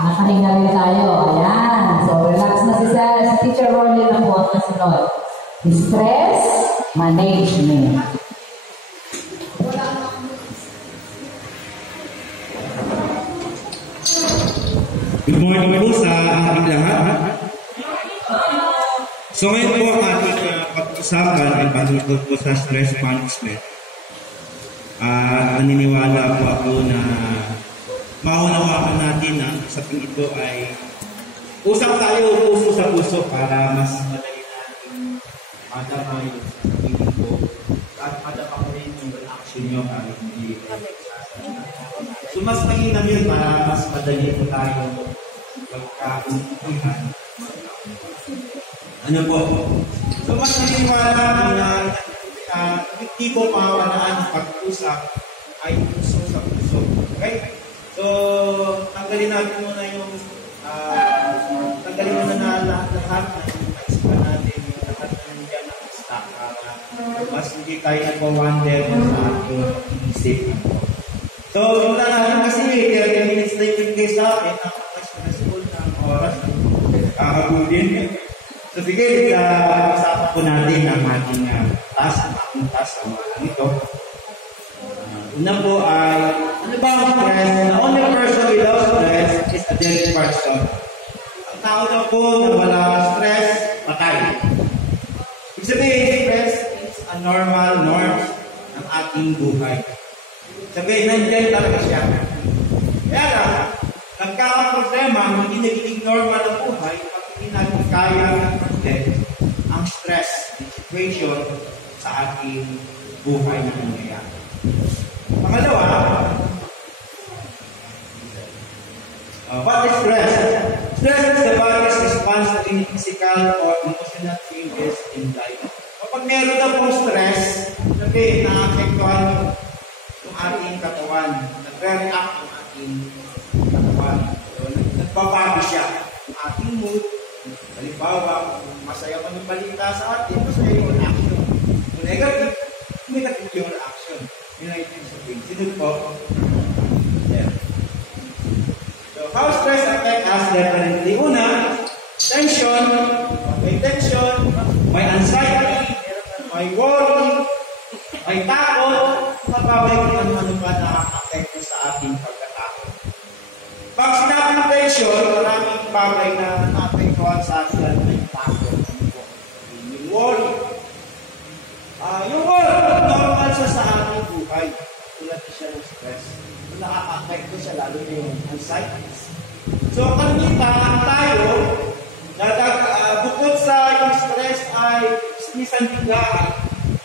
Nakahinga rin tayo. Ayan. So, relax na si Sir. Si Teacher Ronnie lang po ang kasunod. Stress management. Good morning po sa ating lahat. So ngayon po ang ating pag-usapan ay patungkol po sa stress management. Naniniwala po ako na maunawaan natin na sa ito ay usap tayo puso sa puso para mas madali natin madama yung sarili ko at madama ko rin yung reaction nyo kahit hindi so mas mainam yun para mas madali po tayo magkakuntihan. Ano po? So mas naniniwala na hindi po mawalaan ang pag-usap ay puso sa puso. Okay? So, tanggalin natin muna yung tanggalin muna na lahat ng kaisipan natin, yung lahat na nandiyan ang stock para mas hindi tayo nagwa-wonder sa ating isip. So, muna natin kasi 30 minutes na yung bigay sa akin, napaka-stressful na oras kakabulin. So, sige, pag-usapan po natin ang ating task, ang task sa mga ito. Una po ay, ano ba ang stress? The only person without stress is a dead person. Ang tao na po na wala stress, patay. Ibig sabihin, stress is a normal norm ng ating buhay. Sabihin, nandiyan talaga siya. Kaya lang, nagkakaproblema, hindi nagiging normal ang buhay pag hindi natin kaya i-protect ang stress situation sa ating buhay na nangyayari. Pangalawa, what is stress? Stress is the body's response to any physical or emotional changes in life. Kapag meron na pong stress, sabihin, na-affectuhan yung ating katawan, nag-react yung ating katawan. So, nagbabago siya. Yung ating mood, halimbawa, kung masaya man yung balita sa atin, masaya yung reaction. Kung negative yung reaction. Yun ang ibig sabihin. Sinunod po. Yeah. So, how stress affect us definitely? Una, tension. May tension, may anxiety, may worry, may takot. Mababay kung ano pa nakaka-affect sa ating pagkatakot. Pag sinabing tension, maraming bagay na na-affectuhan sa atin ay takot. Yung worry. Yung worry, normal siya sa ating buhay. Tulad siya ng stress. Nakaka-affect siya lalo na yung anxiety. So, karamihan tayo, bukod sa yung stress ay minsan biglaan,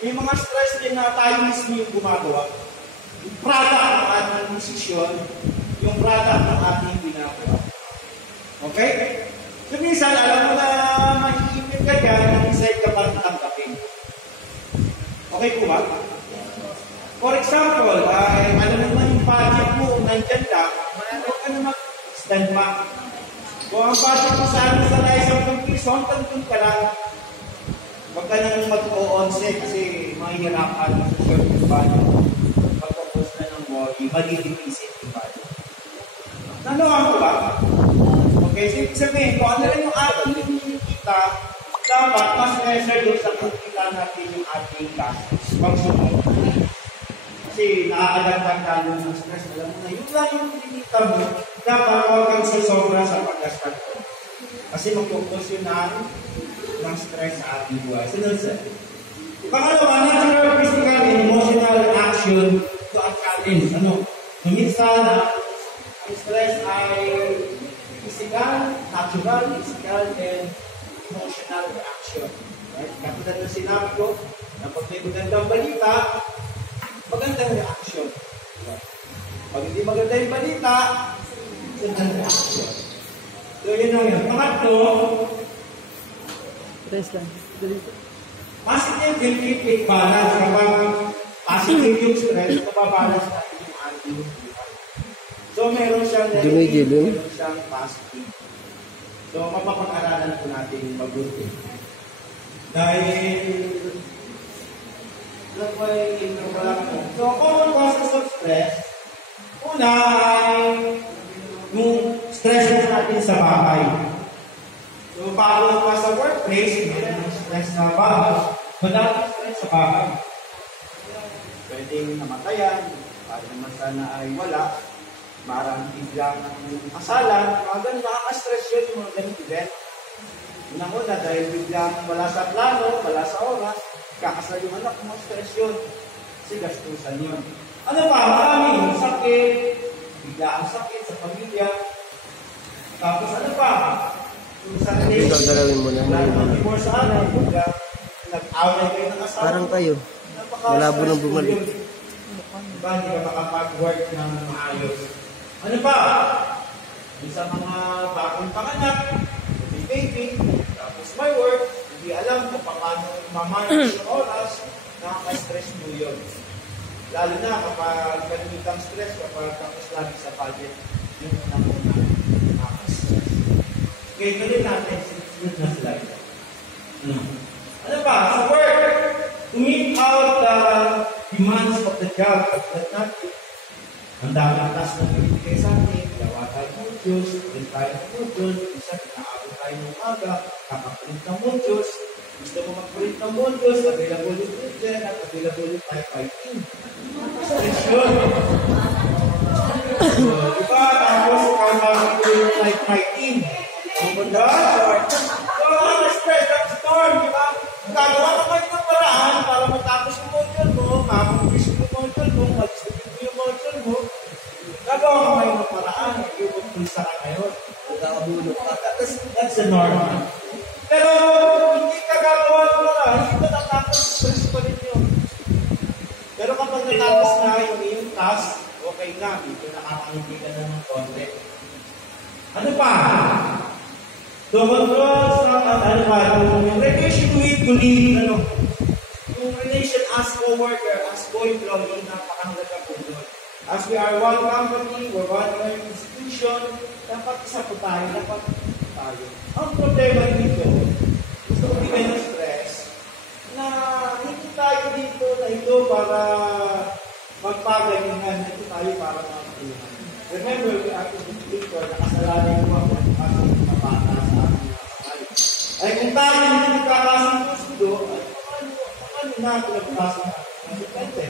may mga stress din na tayo mismo yung gumagawa. Yung product ng ating desisyon, yung product ng ating ginagawa. Okay? So, minsan, alam mo na mahiimit ka dyan, decide ka pa tanggapin. Okay po ba? For example, ay alam mo naman yung budget mo, nandyan lang, huwag ka na mag-stand back. Kung ang budget mo sana sa isang piso, hanggang doon ka lang. Huwag ka nang mag-o-11 kasi mahihirapan sa short yung budget. Pagkapos na ng worry, malidipisip yung budget. Nanohan ko ba? Okay, so sabihin, kung ano lang yung ating kita, dapat mas measure doon sa kukita natin yung ating gastos. Pag-sumunod. Kasi nakakadagdag lalo ng stress. Alam mo na, yun lang yung kinikita mo, dapat huwag kang sasobra sa paggastos. Kasi mag-focus yun ng stress sa ating buhay. Sunod sa pangalawa, natural, physical, and emotional action to a challenge. Minsan, ang stress ay physical, natural, physical, and emotional reaction. Right? Katulad ng sinabi ko, na pag may magandang balita, magandang reaction. Pag hindi maganda yung balita, magandang reaction. So, yun lang yun. Pangatlo, positive will keep it balance. Kapag positive yung stress, nababalance natin yung ating buhay. So, meron siyang negative, meron siyang positive. So, mapapag-aralan po natin mabuti. Dahil, so, common causes of stress, una ay yung stress natin sa bahay. So, bago ka sa workplace, meron yung stress sa bahay, madami stress sa bahay. Pwedeng namatayan, para naman sana ay wala, marang biglang kasalan, mga ganun, nakaka-stress yun yung mga ganun event. Unang-una, dahil biglang wala sa plano, wala sa oras, kakasal yung anak mo, stress yun. Kasi gastusan yun. Ano pa? Marami, sakit, bigla ang sakit sa pamilya. Tapos ano pa? Yung sa relationship, wala naman divorce sa anak, nag-away kayo ng asawa. Parang kayo. Malabo nang bumalik. Diba, hindi ka makapag-work ng maayos. Ano pa? Yung sa mga bagong panganak, may baby, tapos may work, hindi alam kung paano mamanage yung oras, nakaka-stress mo yun. Lalo na kapag kalimitang stress, kapag tapos lagi sa budget, yun na muna nakaka-stress. Okay, tuloy natin, sunod na slide. Ano pa? Sa work, to meet out the demands of the job, that not ang dami ng task na pinibigay sa atin, gawa tayo ng modules, print tayo ng modules, isa pinaabot tayo ng umaga, kakaprint ng modules, gusto mo mag-print ng modules, available yung printer, at available yung typewriting. expression. So, diba? Tapos, like my team. Diba? So, express that storm, diba? Gagawa ka kayo ng paraan para matapos yung module mo, makakumpis yung module mo, mag-distribute mo yung module mo. Gagawa ka kayo ng paraan, mag-iumpisa ka ngayon. That's the normal. Pero, hindi ka gagawa ng paraan, hindi ka natapos, stress pa rin yun. Pero kapag natapos na yung iyong task, okay na, dito nakakangiti ka na ng konti. Ano pa? So, yung relation with colleague, yung relation as co-worker, as co-employee, napakahalaga po doon. As we are one company, we're one institution, dapat isa po tayo, dapat tayo. Ang problema dito, gusto ko bigay ng stress, na hindi tayo dito na ito para magpagalingan, hindi tayo para magpagalingan. Remember, we are in the dictator, nakasalalay ko ako at pasok ng bata sa ating mga kamay. Ay kung tayo hindi nagkakasundo, ay paano na pinagpasok na konsekente?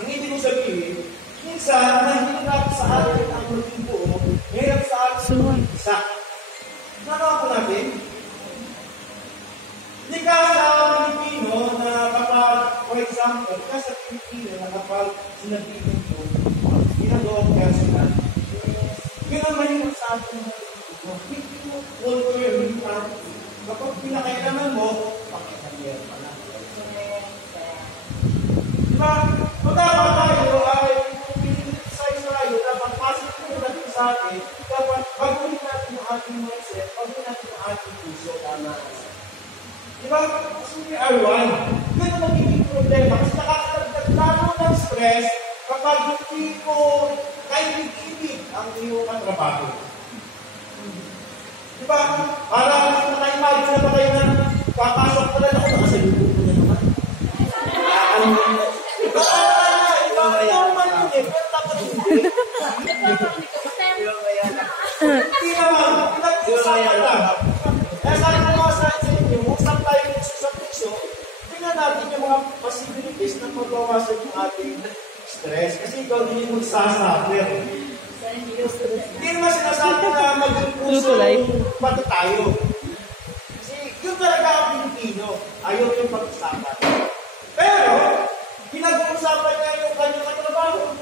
Ang ibig ko sabihin, minsan, nahihirap sa atin ang maging buo, mahirap sa atin ang isa. Nakawa po natin, hindi ka sa Pilipino na kapag, for example, ka sa Pilipino na kapag sinabihin ko, ginagawa ko kaya sila, yun ang mahirap sa atin ng hindi mo all your kapag pinakailangan mo, pakikaliyan pa lang. Diba? Magkakaw tayo ay pinag-exercise tayo, dapat positive mo natin sa atin, dapat baguhin natin ang ating mindset, baguhin natin ang ating puso. Diba? Kasi we are one. Yun ang magiging problema. Kasi nakakadagdag lalo ng stress kapag hindi mo kaibigan ang iyong katrabaho. Diba? Para naka-imagine na ba kayo na papasok pala na ako nakasalubo ko na naman. Normal yun eh. Pero dapat hindi. Hindi naman. Pinag-usapan lang. Kaya sabi ko mga sa inyo, usap tayo ng puso, tingnan natin yung mga possibilities na magbawasan yung ating stress. Kasi ikaw din yung magsasuffer. Hindi naman sinasabi na maging puso pati tayo. Kasi yun talaga ang Pilipino. Ayaw yung pag-usapan. Pero, pinag-uusapan niya yung kanyang katrabaho.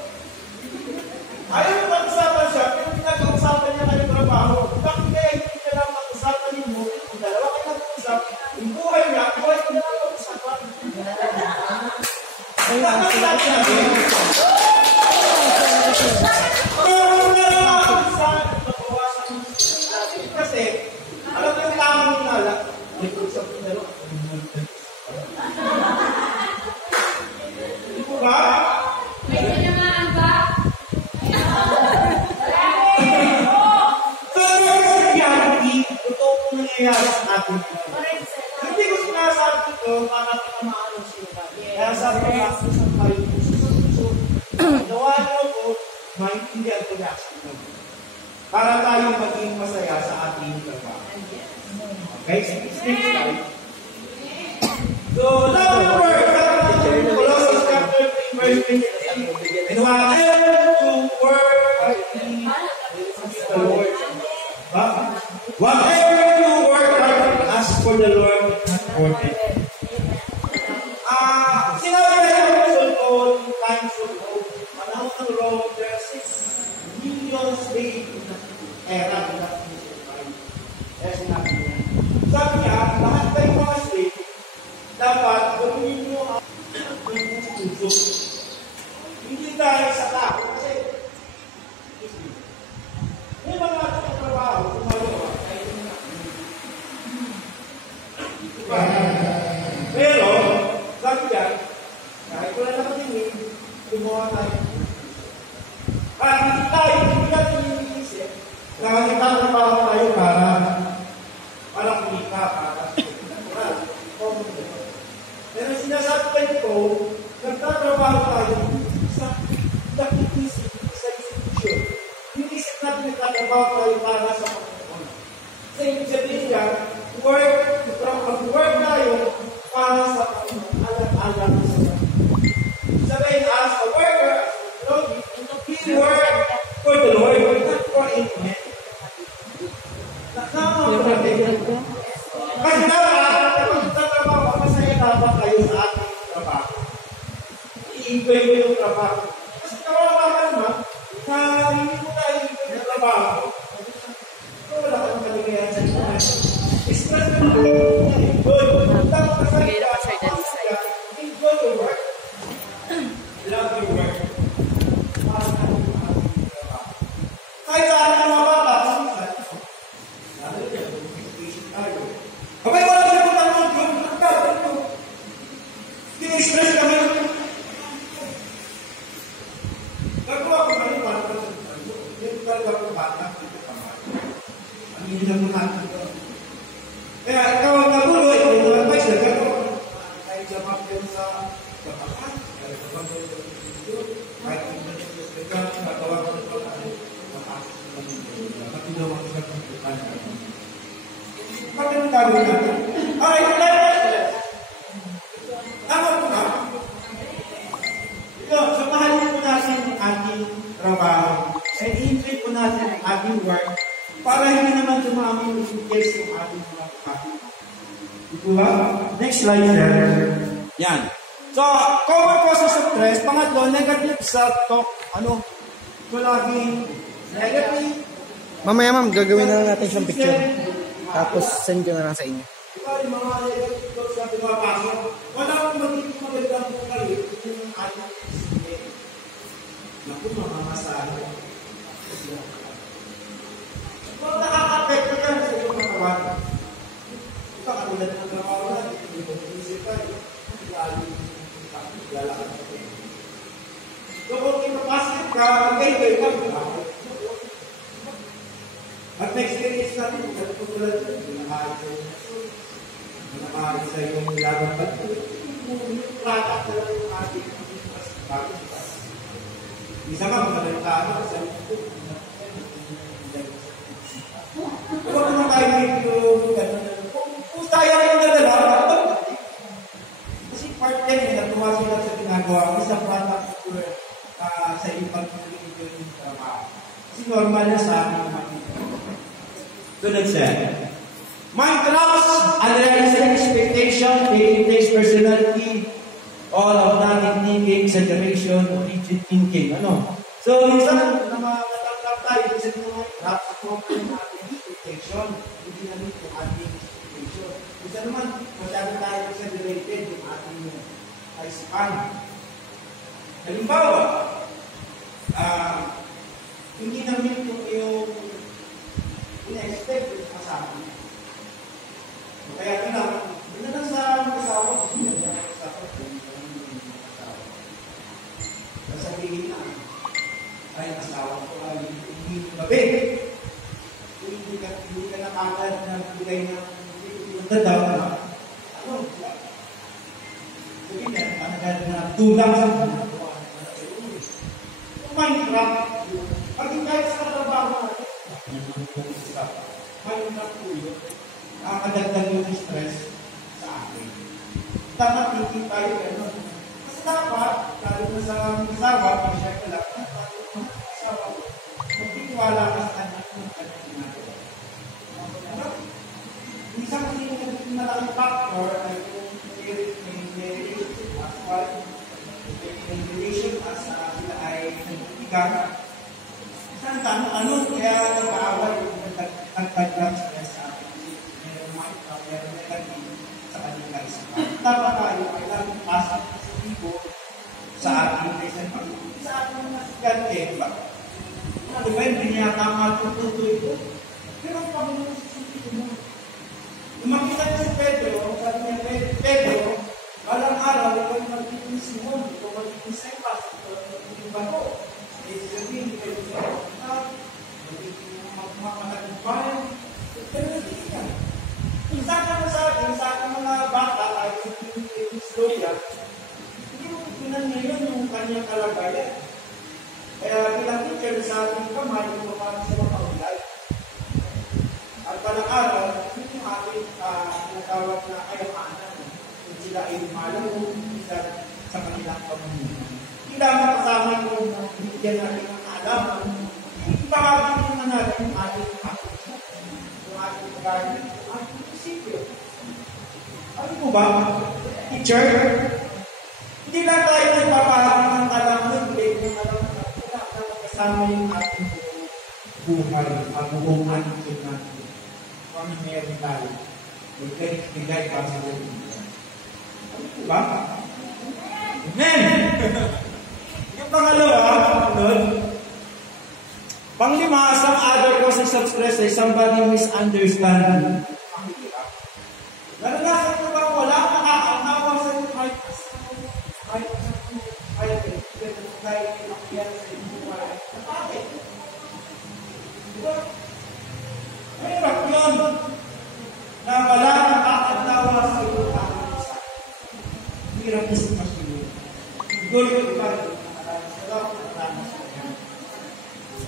Ayaw yung pag-usapan siya, pero pinag-uusapan niya kanyang trabaho. Bakit kaya hindi niya lang pag-usapan mo? Kung dalawa kayo nag-uusap, yung buhay niya, buhay ko na lang pag-usapan. Bakit natin natin? Kasi, alam mo yung tamang nala, may usap ko na lang. Hindi po ba? May sinyamaan ba? So, yung reality, totoo po nangyayari sa atin. Hindi ko sinasabi ito para patamaan ng sila. Kaya sabi ko, usap tayo puso. Gawa niyo po, maintindihan ko reaction mo. Para tayo maging masaya sa ating trabaho. Okay? Speak tayo. So, love your word. Colossians chapter 3, verse 23. And whatever you work, the Lord. Whatever you work, ask for the Lord for it. Sinabi na yung Apostle Paul, times ago, panahon ng Rome, there are 6 million slaves in the era of the Kaya sinabi niya. Sabi niya, lahat kayo mga slave, dapat gawin niyo ang puso. Hindi tayo sa tao. Kasi, may mga trabaho, kumagawa, kahit na. Diba? Pero, sabi niya, kahit wala na katingin, gumawa tayo. At hindi tayo, hindi natin iniisip, nakakitatrabaho tayo para kumita, para pero sinasabi ko, nagtatrabaho tayo sa isip, sa institusyon. Yung isip natin nagtatrabaho tayo para sa Panginoon. Sa ibig sabihin niya, mag-work tayo para sa Panginoon, alam-alam sa Panginoon. Sabihin, as a worker, as enjoy mo yung trabaho. Kasi kawawa ka naman, na hindi mo na enjoy yung trabaho. So, wala ka ng kaligayan sa buhay. Stress mo na enjoy. Tapos ka sa enjoy your work. Love your work. Kahit saan ka mga bata, abay, wala ka naman ang mag-doon. Stress kami. Gagawa ko na rin para sa sarili. Yung talaga ko bata, ang hindi na mo natin. Kaya ikaw ang nagulo, ikaw ang advice na gagawa. Kahit jamap yun sa kapakan, kahit jamap yun sa video, kahit jamap yun sa gagawa, gagawa ko na pala ay mapasok sa mga matinawa ko sa kapakan. Bakit ang gagawin natin? Alright, tama po na. Ito, samahalin po natin ang ating trabaho. And i-enjoy po natin ang ating work para hindi naman dumami yung case ng ating mga kapatid. Ito ba? Next slide, sir. Yan. So, common causes of stress. Pangatlo, negative self-talk. Ano? Ito laging negative. Mamaya ma'am, gagawin na lang natin siyang picture. Tapos send ko na lang sa inyo. Diba, yung mga negative thoughts na pinapasok, wala akong magiging magandang buhay yung ating isipin. Naku, mga masahe. Kung nakaka-apekto yan sa iyong katawan, ito katulad ng trabaho na, hindi ko isip ka, lalakad ka. So, kung ipapasok ka, magkaiba ka, at na-experience natin, kung katulad ito, nakahari sa iyong laban pa ito, yung product na lang yung ating bago sa tayo. Isa ka, magkakalitano, sa ito, huwag naman tayo yung kung tayo yung nadala, kasi part 10 na tumasin lang sa ginagawa, isang product sa iyong pag-ibig yung trabaho. Kasi normal na sa ating makikita. Sunod siya. Mind traps, unrealistic expectation, taking place personality, all of nothing thinking, exaggeration, rigid thinking. Ano? So, minsan, namatatap tayo sa mga traps sa problem ng ating expectation, hindi namin yung ating expectation. Minsan naman, masyado tayo exaggerated yung ating span. Halimbawa, hindi namin yung ina-expect yung kasama niya. Kaya ito lang sa kasawa, hindi na kasawa, sasabihin na, ay asawa ko ay hindi gabi. Kung hindi ka nakakad na bigay ng dadaw na, ano? Sabihin niya, panagad na tulang sa ginagawa. Minecraft, paging kahit sa trabaho natin, Minecraft po yun, nakakadagdag yung stress sa akin. Dapat hindi tayo gano'n. Kasi dapat, lalo na sa asawa, pag-share ka lang, asawa ko, magtitiwala ka sa kanya kung kanyang ginagawa. Minsan kasi yung malaking factor ay yung relationship as well, may relation as sila ay nagtigan. Minsan ano, kaya nag-aaway yung nagtagdag stress sa akin. Meron mga negative sa kanyang kaisipan. Dapat tayo ay laging pasok sa libo sa ating kaisipan. Sa ating nasigan, ba? Di ba, hindi niya tama tututo ito. Pero ang Panginoon sa sisito mo. Nung makita niya si Pedro, sabi niya, Pedro, balang araw, ikaw yung magiging Simon, ikaw magiging Cephas, ikaw magiging bato. Ibig sabihin, ikaw yung magiging magmamatagumpayan. Pero hindi yan. Isa ka na sa akin, sa aking mga bata, ay yung istorya, hindi mo pinan niya yun yung kanyang kalagayan. Kaya bilang teacher sa ating kamay, yung mga sa mga ulay. At palang araw, yun yung ating tinatawag na ayamanan. Kung sila ay lumalang, isa sa kanilang pamumuno. Hindi lamang kasama yung binigyan natin ng alaman, ipahagin naman natin yung ating attitude, yung ating pag-aaral, yung ating prinsipyo. Ano po ba? Teacher, hindi lang tayo nagpapahagin ng kasama yung ating buhay, buong attitude natin. Kung ano meron tayo, bigay para sa Pilipinas. Diba? Amen! Yung pangalawa, panglima, some other causes of stress ay somebody misunderstand. Naranasan ko ba wala nakakatawa sa iyo kahit mahirap yun na wala nakakatawa sa iyo kahit isa. Hirap na sitwasyon yun. Siguro yung iba rin sa lahat ng naman sa yan.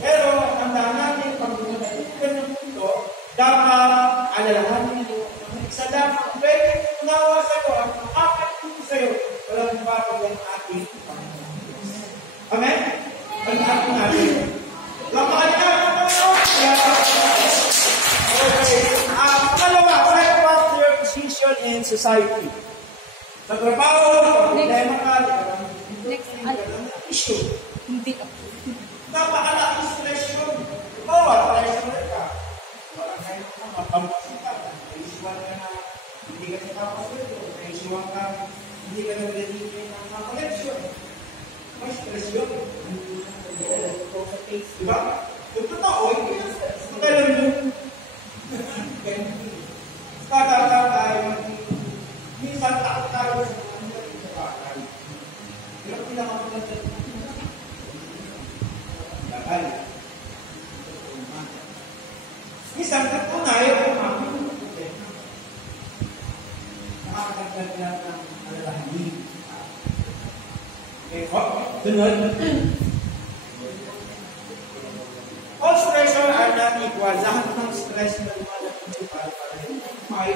Pero tandaan natin pag ito ng mundo, dapat alalahanin nyo isa dapat pwede unawa sa iyo ang makakatulong sa iyo walang bago ang ating Panginoon. Amen? Ang ating natin. Lamaan ka! Okay. Pangalawa, set up your position in society. Sa trabaho, problema ka, issue. Hindi. Napakalaking stress yun. Bawa, pressure ka. Parang ngayon ka, mapamusin ka. Naisiwan ka na, hindi ka nakapasweldo. Naisiwan ka, hindi ka nag-ready ng mga collection. May stress yun. Diba? Yung totoo, hindi na stress. Magalang yun. Tagal tayo. Minsan takot tayo sa mga bagay. Pero pinakamulan bagay. Minsan tunay ang aming problema. Nakakagdag lang ng alalahanin. Okay, sunod. All stressors are not equal. Lahat ng stress na lumalabas para may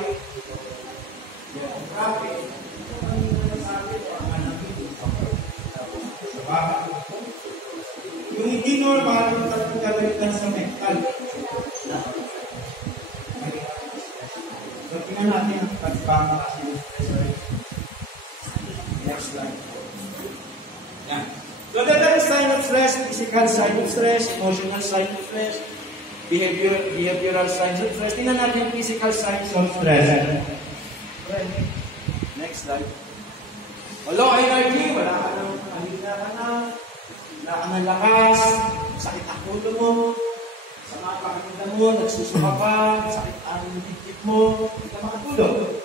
grabe. Ang nasabi ko, ang managin sa bahay. Yung hindi normal, yung gagalitan sa mental. So, tingnan natin ang pagpapang kasi yung stressor. Next slide. Yan. So, the third sign of stress, physical sign of stress, emotional sign of stress, behavioral signs of stress. Tingnan natin yung physical signs of stress. Next slide. Low energy, wala ka nang mahina ka na, wala ka ng lakas, sakit ang ulo mo, sama ka ang mo, nagsusuka ka, sakit ang dikit mo, hindi ka makatulog.